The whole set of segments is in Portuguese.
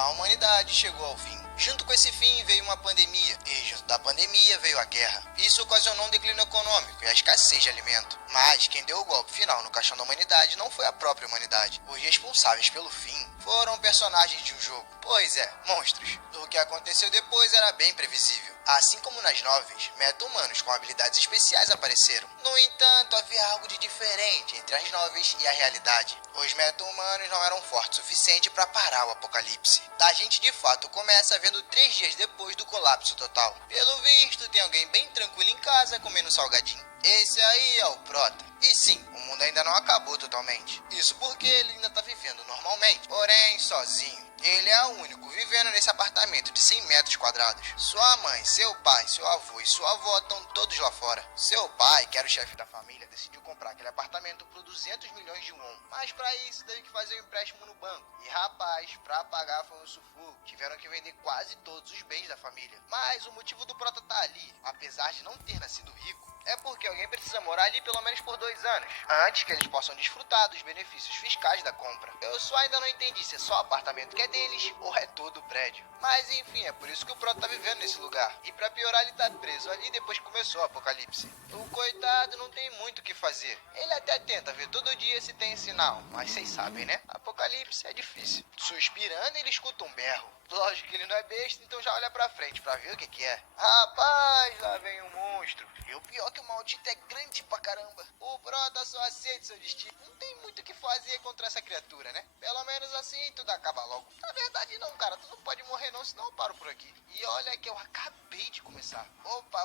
a humanidade chegou ao fim. Junto com esse fim veio uma pandemia, e junto da pandemia veio a guerra. Isso ocasionou um declínio econômico e a escassez de alimento. Mas quem deu o golpe final no caixão da humanidade não foi a própria humanidade. Os responsáveis pelo fim foram personagens de um jogo. Pois é, monstros. O que aconteceu depois era bem previsível. Assim como nas novelas, meta-humanos com habilidades especiais apareceram. No entanto, havia algo de diferente entre as novelas e a realidade. Os meta-humanos não eram fortes o suficiente para parar o apocalipse. A gente de fato começa vendo 3 dias depois do colapso total. Pelo visto, tem alguém bem tranquilo em casa comendo salgadinho. Esse aí é o Prota. E sim, o mundo ainda não acabou totalmente. Isso porque ele ainda tá vivendo normalmente, porém sozinho. Ele é o único vivendo nesse apartamento de 100 metros quadrados. Sua mãe, seu pai, seu avô e sua avó estão todos lá fora. Seu pai, que era o chefe da família, decidiu comprar aquele apartamento por 200 milhões de won. Mas para isso teve que fazer um empréstimo no banco. E rapaz, para pagar foi um sufoco. Tiveram que vender quase todos os bens da família. Mas o motivo do Prota tá ali, apesar de não ter nascido rico, é porque alguém precisa morar ali pelo menos por 2 anos, antes que eles possam desfrutar dos benefícios fiscais da compra. Eu só ainda não entendi se é só o apartamento que é deles ou é todo o prédio. Mas enfim, é por isso que o Prota tá vivendo nesse lugar. E pra piorar, ele tá preso ali depois que começou o apocalipse. O coitado não tem muito o que fazer. Ele até tenta ver todo dia se tem sinal, mas vocês sabem, né? Apocalipse é difícil. Suspirando, ele escuta um berro. Lógico que ele não é besta, então já olha pra frente pra ver o que é. Rapaz, lá vem um monstro. E o pior é que o maldito é grande pra caramba. O Prota só aceita seu destino. Não tem muito o que fazer contra essa criatura, né? Pelo menos assim tudo acaba logo. Na verdade não, cara. Tu não pode morrer não, senão eu paro por aqui. E olha que eu acabei de começar. Opa.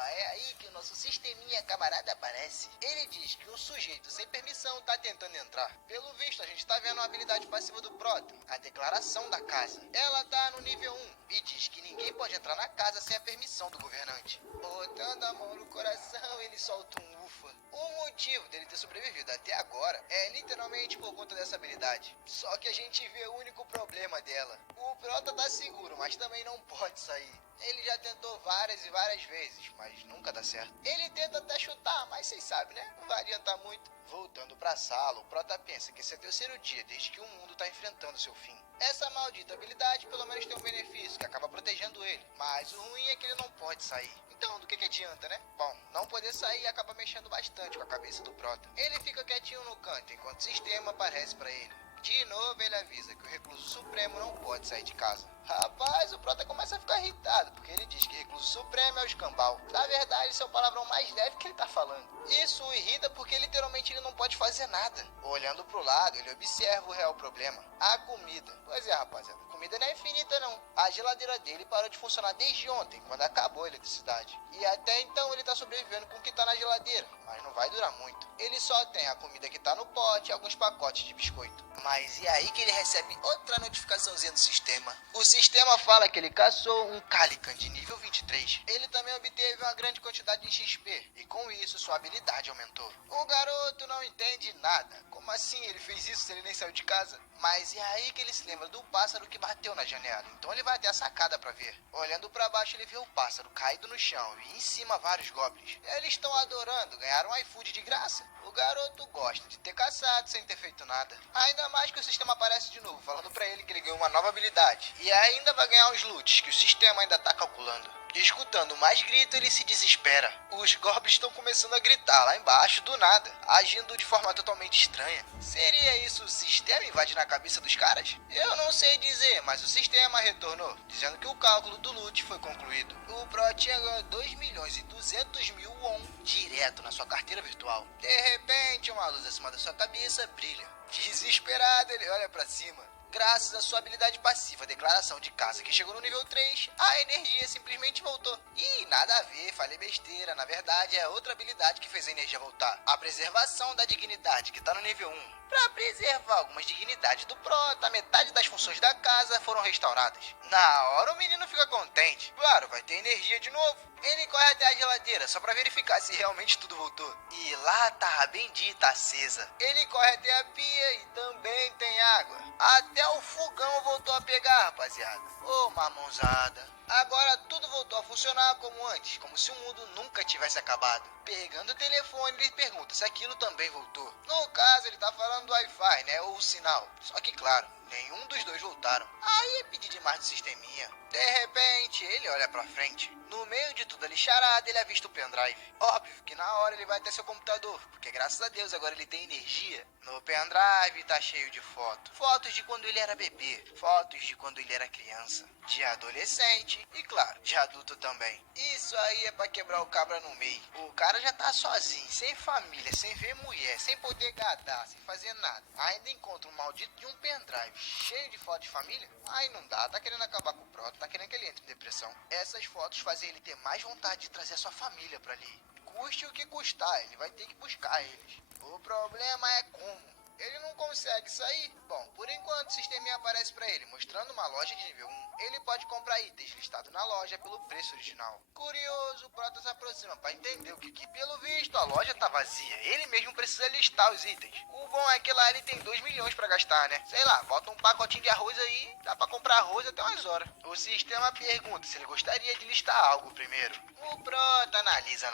É aí que o nosso sisteminha camarada aparece. Ele diz que um sujeito sem permissão tá tentando entrar. Pelo visto, a gente tá vendo uma habilidade passiva do Prota. A declaração da casa. Ela tá no nível 1 e diz que ninguém pode entrar na casa sem a permissão do governante. Botando a mão no coração, ele solta um ufa. O motivo dele ter sobrevivido até agora é literalmente por conta dessa habilidade. Só que a gente vê o único problema dela. O Prota tá seguro, mas também não pode sair. Ele já tentou várias e várias vezes, mas nunca dá certo. Ele tenta até chutar, mas vocês sabem, né? Não vai adiantar muito. Voltando pra sala, o Prota pensa que esse é o 3º dia desde que o mundo tá enfrentando seu fim. Essa maldita habilidade pelo menos tem um benefício, que acaba protegendo ele. Mas o ruim é que ele não pode sair. Então, do que adianta, né? Bom, não poder sair acaba mexendo bastante com a cabeça do Prota. Ele fica quietinho no canto, enquanto o sistema aparece pra ele. De novo ele avisa que o recluso supremo não pode sair de casa. Rapaz, o Prota começa a ficar irritado, porque ele diz que recluso supremo é o escambau. Na verdade, esse é o palavrão mais leve que ele tá falando. Isso o irrita porque literalmente ele não pode fazer nada. Olhando pro lado, ele observa o real problema. A comida. Pois é, rapaziada, a comida não é infinita não. A geladeira dele parou de funcionar desde ontem, quando acabou a eletricidade. E até então ele tá sobrevivendo com o que tá na geladeira, mas não vai durar muito. Ele só tem a comida que tá no pote e alguns pacotes de biscoito. Mas e aí que ele recebe outra notificaçãozinha do sistema. O sistema fala que ele caçou um Calican de nível 23. Ele também obteve uma grande quantidade de XP, e com isso sua habilidade aumentou. O garoto não entende nada. Como assim ele fez isso se ele nem saiu de casa? Mas é aí que ele se lembra do pássaro que bateu na janela. Então ele vai até a sacada pra ver. Olhando pra baixo, ele vê o pássaro caído no chão e em cima vários goblins. Eles estão adorando ganhar um iFood de graça. O garoto gosta de ter caçado sem ter feito nada. Ainda mais que o sistema aparece de novo, falando pra ele que ele ganhou uma nova habilidade. E ainda vai ganhar uns loots que o sistema ainda tá calculando. Escutando mais grito, ele se desespera. Os goblins estão começando a gritar lá embaixo, do nada, agindo de forma totalmente estranha. Seria isso o sistema invadindo a cabeça dos caras? Eu não sei dizer, mas o sistema retornou, dizendo que o cálculo do loot foi concluído. O Protinha ganhou 2.200.000 won direto na sua carteira virtual. De repente, uma luz acima da sua cabeça brilha. Desesperado, ele olha pra cima. Graças à sua habilidade passiva, declaração de casa, que chegou no nível 3, a energia simplesmente voltou. E nada a ver, falei besteira, na verdade é outra habilidade que fez a energia voltar. A preservação da dignidade, que tá no nível 1. Para preservar algumas dignidades do Prota, metade das funções da casa foram restauradas. Na hora o menino fica contente. Claro, vai ter energia de novo. Ele corre até a geladeira só para verificar se realmente tudo voltou. E lá tá a bendita acesa. Ele corre até a pia e também tem água. Até o fogão voltou a pegar, rapaziada. Ô, mamãozada. Agora tudo voltou a funcionar como antes, como se o mundo nunca tivesse acabado. Pegando o telefone, ele pergunta se aquilo também voltou. No caso, ele tá falando do Wi-Fi, né, ou o sinal. Só que, claro, Nenhum dos dois voltaram. Aí é pedir demais do sisteminha. De repente, ele olha pra frente. No meio de toda a lixarada, ele avista o pendrive. Óbvio que na hora ele vai até seu computador, porque graças a Deus agora ele tem energia. No pendrive tá cheio de fotos. Fotos de quando ele era bebê, fotos de quando ele era criança, de adolescente e, claro, de adulto também. Isso aí é pra quebrar o cabra no meio. O cara já tá sozinho, sem família, sem ver mulher, sem poder gadar, sem fazer nada. Ainda encontra um maldito de um pendrive cheio de fotos de família? Aí não dá, tá querendo acabar com o Prota, tá querendo que ele entre em depressão. Essas fotos fazem ele ter mais vontade de trazer a sua família pra ali. Custe o que custar, ele vai ter que buscar eles. O problema é como. Ele não consegue sair? Bom, por enquanto o sisteminha aparece pra ele, mostrando uma loja de nível 1. Ele pode comprar itens listados na loja pelo preço original. Curioso, o Prota se aproxima pra entender o que. Pelo visto, a loja tá vazia. Ele mesmo precisa listar os itens. O bom é que lá ele tem 2 milhões pra gastar, né? Sei lá, bota um pacotinho de arroz aí, dá pra comprar arroz até umas horas. O sistema pergunta se ele gostaria de listar algo primeiro. O Prota analisa,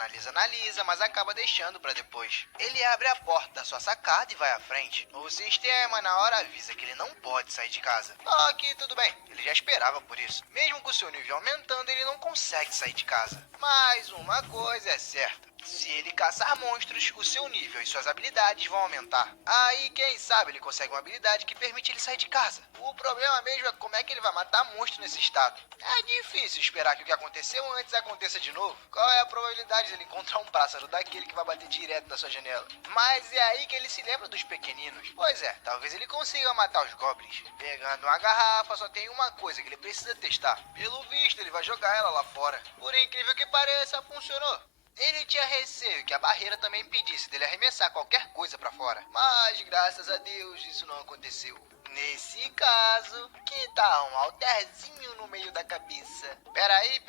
mas acaba deixando pra depois. Ele abre a porta da sua sacada e vai à frente. O sistema na hora avisa que ele não pode sair de casa. Ok, tudo bem, ele já esperava por isso. Mesmo com seu nível aumentando, ele não consegue sair de casa. Mas uma coisa é certa. Se ele caçar monstros, o seu nível e suas habilidades vão aumentar. Aí, quem sabe, ele consegue uma habilidade que permite ele sair de casa. O problema mesmo é como é que ele vai matar monstro nesse estado. É difícil esperar que o que aconteceu antes aconteça de novo. Qual é a probabilidade de ele encontrar um pássaro daquele que vai bater direto na sua janela? Mas é aí que ele se lembra dos pequeninos. Pois é, talvez ele consiga matar os goblins. Pegando uma garrafa, só tem uma coisa que ele precisa testar. Pelo visto, ele vai jogar ela lá fora. Por incrível que pareça, funcionou. Ele tinha receio que a barreira também impedisse dele arremessar qualquer coisa pra fora. Mas, graças a Deus, isso não aconteceu. Nesse caso, que tal um alterzinho no meio da cabeça? Peraí,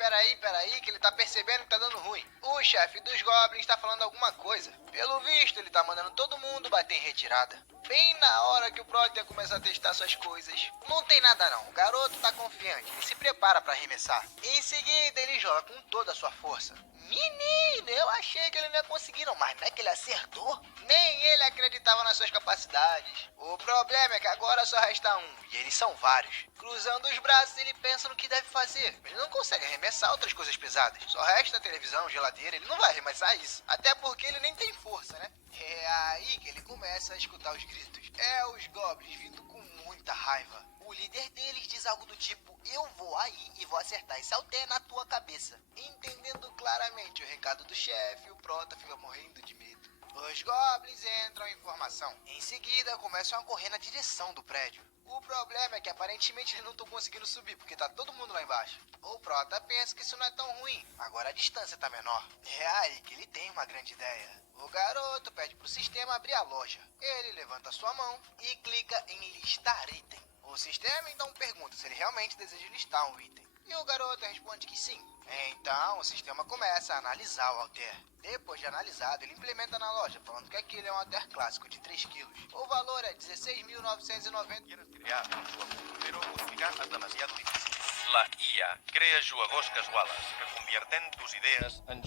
que ele tá percebendo que tá dando ruim. O chefe dos goblins tá falando alguma coisa. Pelo visto, ele tá mandando todo mundo bater em retirada. Bem na hora que o Prota ia começar a testar suas coisas. Não tem nada não, o garoto tá confiante, ele se prepara pra arremessar. Em seguida, ele joga com toda a sua força. Menino, eu achei que ele não ia conseguir não, mas não é que ele acertou? Nem ele acreditava nas suas capacidades. O problema é que agora só resta um, e eles são vários. Cruzando os braços, ele pensa no que deve fazer. Ele não consegue arremessar outras coisas pesadas. Só resta a televisão, geladeira, ele não vai arremessar isso. Até porque ele nem tem força, né? É aí que ele começa a escutar os gritos. É os goblins vindo com muita raiva. O líder deles diz algo do tipo: eu vou aí e vou acertar esse alter na tua cabeça. Entendendo claramente o recado do chefe, o Prota fica morrendo de medo. Os goblins entram em formação. Em seguida, começam a correr na direção do prédio. O problema é que aparentemente eles não estão conseguindo subir, porque tá todo mundo lá embaixo. O Prota pensa que isso não é tão ruim, agora a distância tá menor. É aí que ele tem uma grande ideia. O garoto pede pro sistema abrir a loja. Ele levanta sua mão e clica em listar item. O sistema então pergunta se ele realmente deseja listar um item. E o garoto responde que sim. Então o sistema começa a analisar o alter. Depois de analisado, ele implementa na loja, falando que aquilo é um alter clássico de 3 quilos. O valor é 16.990. Quieres crear un juego, pero codificar es demasiado difícil. La IA crea juegos casuales que convierten tus ideas en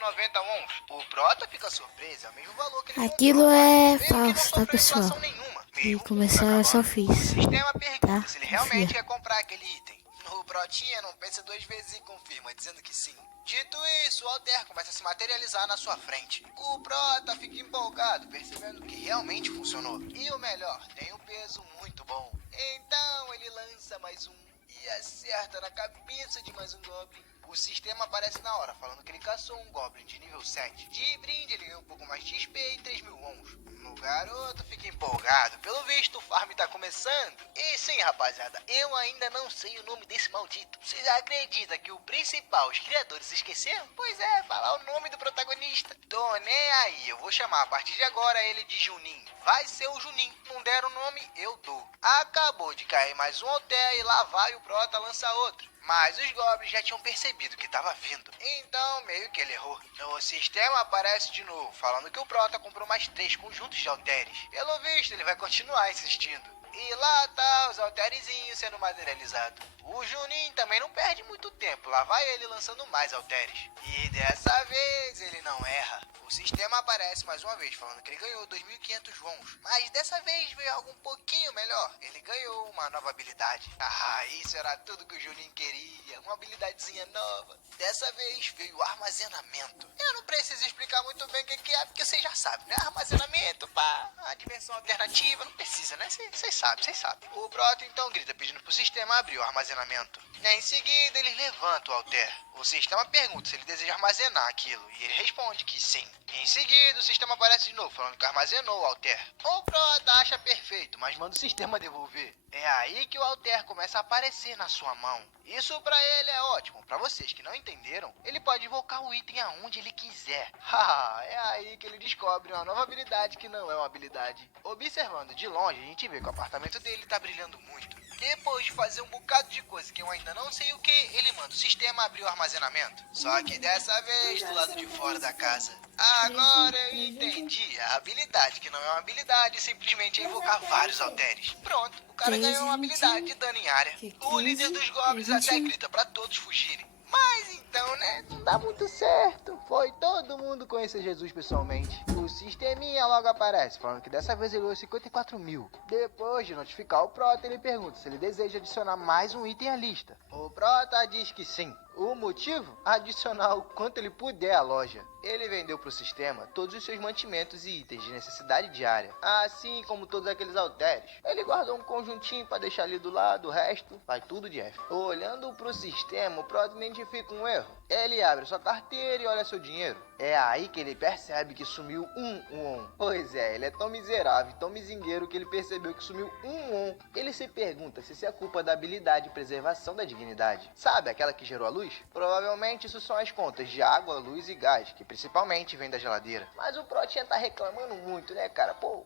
90 wons. O Prota fica surpreso, é o mesmo valor que ele Aquilo comprou, é mesmo que não falso, tá, sofreu pessoal? inflação nenhuma. E Mesmo começar eu só fiz, o sistema pergunta tá? se ele realmente Confia. quer comprar aquele item. O Protinha não pensa 2 vezes e confirma, dizendo que sim. Dito isso, o alter começa a se materializar na sua frente. O Prota fica empolgado, percebendo que realmente funcionou. E o melhor, tem um peso muito bom. Então ele lança mais um e acerta na cabeça de mais um Goblin. O sistema aparece na hora, falando que ele caçou um Goblin de nível 7. De brinde, ele ganhou um pouco mais de XP e 3.000 wons. O garoto fica empolgado. Pelo visto, o farm tá começando. E sim, rapaziada, eu ainda não sei o nome desse maldito. Vocês acreditam que o principal, os criadores, esqueceram? Pois é, falar o nome do protagonista. Tô nem aí, eu vou chamar a partir de agora ele de Juninho. Vai ser o Juninho. Não deram o nome, eu dou. Acabou de cair mais um alter e lá vai o Prota lançar outro. Mas os goblins já tinham percebido que estava vindo. Então, meio que ele errou. O sistema aparece de novo, falando que o Prota comprou mais 3 conjuntos de halteres. Pelo visto, ele vai continuar insistindo. E lá tá os halterezinhos sendo materializados. O Juninho também não perde muito tempo. Lá vai ele lançando mais halteres. E dessa vez ele não erra. O sistema aparece mais uma vez, falando que ele ganhou 2.500 wons. Mas dessa vez veio algo um pouquinho melhor. Ele ganhou uma nova habilidade. Ah, isso era tudo que o Juninho queria. Uma habilidadezinha nova. Dessa vez veio o armazenamento. Eu não preciso explicar muito bem o que é, porque vocês já sabem, né? Armazenamento, pá, a dimensão alternativa, não precisa, né? Vocês sabem. O Proto então grita pedindo pro sistema abrir o armazenamento. Em seguida, ele levanta o Alter. O sistema pergunta se ele deseja armazenar aquilo, e ele responde que sim. Em seguida, o sistema aparece de novo, falando que armazenou o Alter. O Proto acha perfeito, mas manda o sistema devolver. É aí que o Alter começa a aparecer na sua mão. Isso pra ele é ótimo. Pra vocês que não entenderam, ele pode invocar o item aonde ele quiser. Haha, é aí que ele descobre uma nova habilidade que não é uma habilidade. Observando de longe, a gente vê que o apartamento dele tá brilhando muito. Depois de fazer um bocado de coisa que eu ainda não sei o que, ele manda o sistema abrir o armazenamento. Só que dessa vez do lado de fora da casa. Agora eu entendi. A habilidade, que não é uma habilidade, simplesmente é invocar vários halteres. Pronto, o cara ganhou uma habilidade de dano em área. O líder dos goblins até grita pra todos fugirem. Mas então, né, não dá muito certo. Foi todo mundo conhecer Jesus pessoalmente. O sisteminha logo aparece, falando que dessa vez ele ganhou 54 mil. Depois de notificar o Prota, ele pergunta se ele deseja adicionar mais um item à lista. O Prota diz que sim. O motivo? Adicionar o quanto ele puder à loja. Ele vendeu para o sistema todos os seus mantimentos e itens de necessidade diária, assim como todos aqueles halteres. Ele guardou um conjuntinho para deixar ali do lado, o resto vai tudo de F. Olhando para o sistema, o Proto identifica um erro. Ele abre sua carteira e olha seu dinheiro. É aí que ele percebe que sumiu um won. Pois é, ele é tão miserável, tão mizingueiro que ele percebeu que sumiu um won. Ele se pergunta se isso é culpa da habilidade de preservação da dignidade. Sabe aquela que gerou a luz? Provavelmente isso são as contas de água, luz e gás, que principalmente vem da geladeira. Mas o Protinha tá reclamando muito, né, cara? Pô,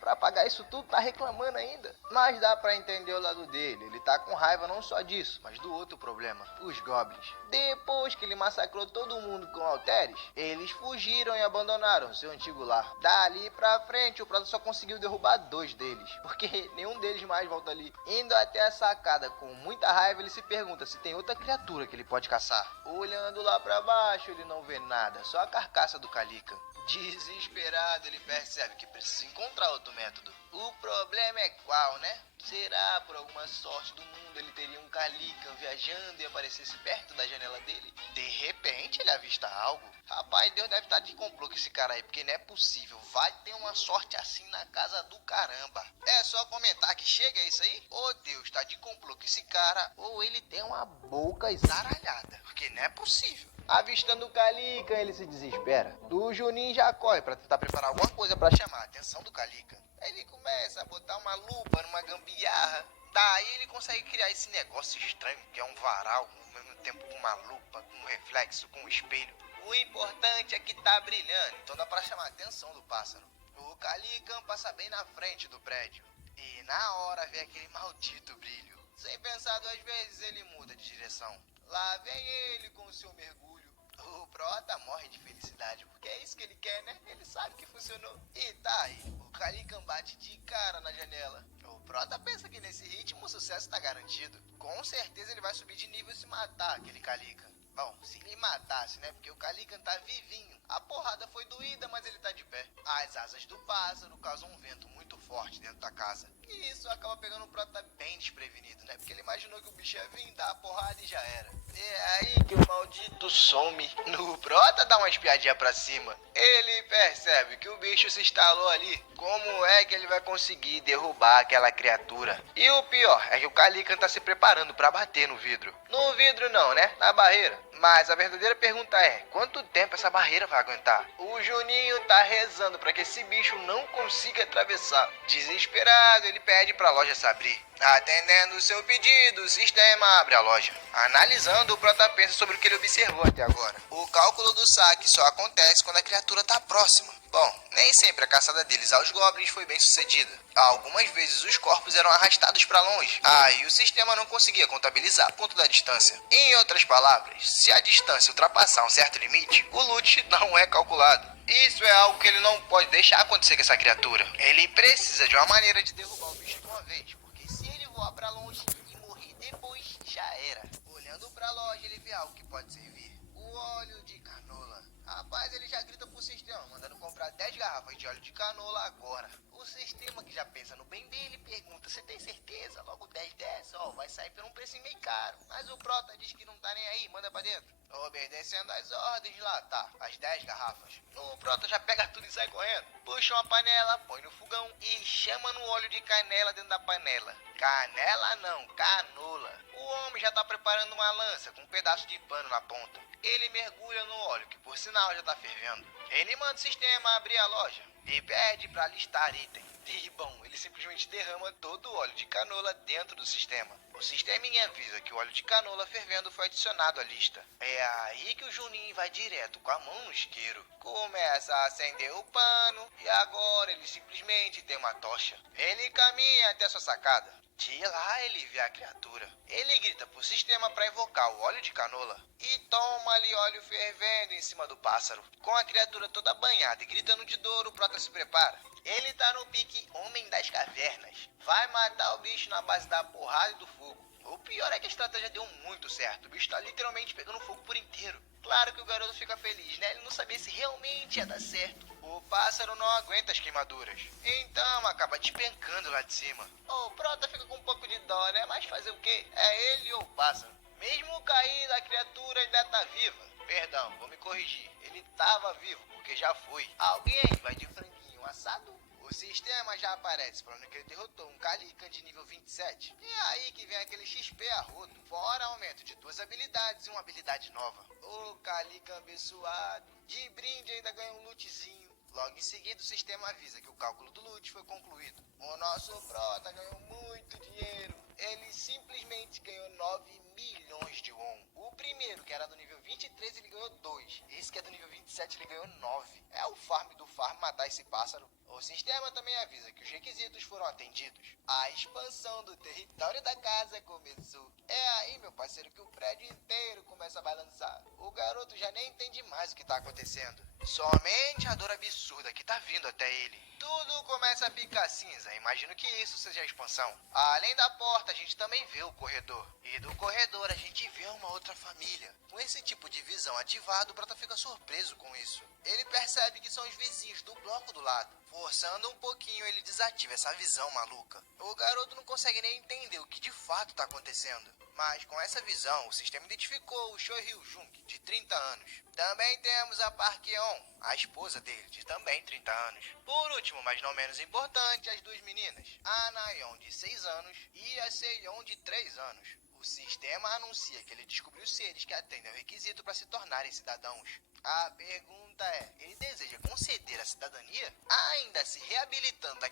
pra pagar isso tudo tá reclamando ainda. Mas dá pra entender o lado dele. Ele tá com raiva não só disso, mas do outro problema, os goblins. Depois que ele massacrou todo mundo com halteres, eles fugiram e abandonaram seu antigo lar. Dali pra frente, o Proto só conseguiu derrubar 2 deles, porque nenhum deles mais volta ali. Indo até a sacada com muita raiva, ele se pergunta se tem outra criatura que ele pode caçar. Olhando lá pra baixo, ele não vê nada, só a carcaça do Calica. Desesperado, ele percebe que precisa encontrar outro método. O problema é qual, né? Será, por alguma sorte do mundo, ele teria um Calican viajando e aparecesse perto da janela dele? De repente, ele avista algo. Rapaz, Deus deve estar de complô com esse cara aí, porque não é possível. Vai ter uma sorte assim na casa do caramba. É só comentar que chega isso aí? Ou Deus tá de complô com esse cara, ou ele tem uma boca esaralhada, porque não é possível. Avistando o Calican, ele se desespera. O Juninho já corre pra tentar preparar alguma coisa pra chamar a atenção do Calican. Ele começa a botar uma lupa numa gambiarra. Daí ele consegue criar esse negócio estranho que é um varal, ao mesmo tempo com uma lupa, com um reflexo, com um espelho. O importante é que tá brilhando, então dá pra chamar a atenção do pássaro. O Calican passa bem na frente do prédio. E na hora vê aquele maldito brilho. Sem pensar 2 vezes, ele muda de direção. Lá vem ele com o seu mergulho. O Prota morre de felicidade, porque é isso que ele quer, né? Ele sabe que funcionou. E tá aí, o Calican bate de cara na janela. O Prota pensa que nesse ritmo o sucesso tá garantido. Com certeza ele vai subir de nível e se matar, aquele Calican. Bom, se ele matasse, né? Porque o Calican tá vivinho. A porrada foi doída, mas ele tá de pé. As asas do pássaro causam um vento muito forte dentro da casa. E isso acaba pegando o Prota bem desprevenido, né? Porque ele imaginou que o bicho ia vir, dar a porrada e já era. É aí que o maldito some. O Prota dá uma espiadinha pra cima. Ele percebe que o bicho se instalou ali. Como é que ele vai conseguir derrubar aquela criatura? E o pior é que o Calican tá se preparando pra bater no vidro. No vidro não, né? Na barreira. Mas a verdadeira pergunta é, quanto tempo essa barreira vai aguentar? O Juninho tá rezando para que esse bicho não consiga atravessar. Desesperado, ele pede para a loja se abrir. Atendendo o seu pedido, o sistema abre a loja. Analisando, o Prota pensa sobre o que ele observou até agora. O cálculo do saque só acontece quando a criatura tá próxima. Bom, nem sempre a caçada deles aos goblins foi bem sucedida. Algumas vezes os corpos eram arrastados para longe. Aí o sistema não conseguia contabilizar ponto da distância. Em outras palavras, se a distância ultrapassar um certo limite, o loot não é calculado. Isso é algo que ele não pode deixar acontecer com essa criatura. Ele precisa de uma maneira de derrubar o bicho de uma vez, porque se ele voar para longe e morrer depois, já era. Olhando para a loja, ele vê algo que pode servir. O óleo de canola. Rapaz, ele já grita pro sistema, mandando comprar 10 garrafas de óleo de canola agora. O sistema, que já pensa no bem dele, pergunta: você tem certeza? Logo 10 dessa, vai sair por um preço meio caro. Mas o Prota diz que não tá nem aí, manda pra dentro. Obedecendo as ordens lá, tá, as 10 garrafas. O Prota já pega tudo e sai correndo. Puxa uma panela, põe no fogão e chama no óleo de canela dentro da panela. Canela não, canola. O homem já tá preparando uma lança com um pedaço de pano na ponta. Ele mergulha no óleo, que por sinal já tá fervendo. Ele manda o sistema abrir a loja e pede pra listar item. E bom, ele simplesmente derrama todo o óleo de canola dentro do sistema. O sisteminha avisa que o óleo de canola fervendo foi adicionado à lista. É aí que o Juninho vai direto com a mão no isqueiro. Começa a acender o pano e agora ele simplesmente tem uma tocha. Ele caminha até sua sacada. De lá ele vê a criatura. Ele grita pro sistema para invocar o óleo de canola e toma ali óleo fervendo em cima do pássaro. Com a criatura toda banhada e gritando de dor, o Prota se prepara. Ele tá no pique Homem das Cavernas. Vai matar o bicho na base da porrada e do fogo. O pior é que a estratégia deu muito certo. O bicho tá literalmente pegando fogo por inteiro. Claro que o garoto fica feliz, né? Ele não sabia se realmente ia dar certo. O pássaro não aguenta as queimaduras, então acaba despencando lá de cima. O Prota fica com um pouco de dó, né? Mas fazer o quê? É ele ou o pássaro. Mesmo caído, a criatura ainda tá viva. Perdão, vou me corrigir. Ele tava vivo, porque já foi. Alguém aí vai de franguinho assado? O sistema já aparece falando que ele derrotou um Calican de nível 27. E é aí que vem aquele XP a rodo, fora aumento de 2 habilidades e uma habilidade nova. O Calican abençoado. De brinde ainda ganha um lootzinho. Logo em seguida o sistema avisa que o cálculo do loot foi concluído. O nosso Prota ganhou muito dinheiro. Ele simplesmente ganhou 9 milhões de won. O primeiro, que era do nível 23, ele ganhou 2. Esse que é do nível 27, ele ganhou 9. É o farm do farm matar esse pássaro. O sistema também avisa que os requisitos foram atendidos. A expansão do território da casa começou. É aí, meu parceiro, que o prédio inteiro começa a balançar. O garoto já nem entende mais o que tá acontecendo. Somente a dor absurda que tá vindo até ele. Tudo começa a ficar cinza. Imagino que isso seja a expansão. Além da porta, a gente também vê o corredor. E do corredor a gente vê uma outra família. Com esse tipo de visão ativado, o Prota fica surpreso com isso. Ele percebe que são os vizinhos do bloco do lado. Forçando um pouquinho, ele desativa essa visão maluca. O garoto não consegue nem entender o que de fato está acontecendo. Mas com essa visão, o sistema identificou o Choi Hyun-jung, de 30 anos. Também temos a Park Yeon, a esposa dele, de também 30 anos. Por último, mas não menos importante, as duas meninas. A Na-yeon, de 6 anos, e a Se-yeon, de 3 anos. O sistema anuncia que ele descobriu seres que atendem ao requisito para se tornarem cidadãos. A pergunta é, ele deseja conceder a cidadania? Ainda se reabilitando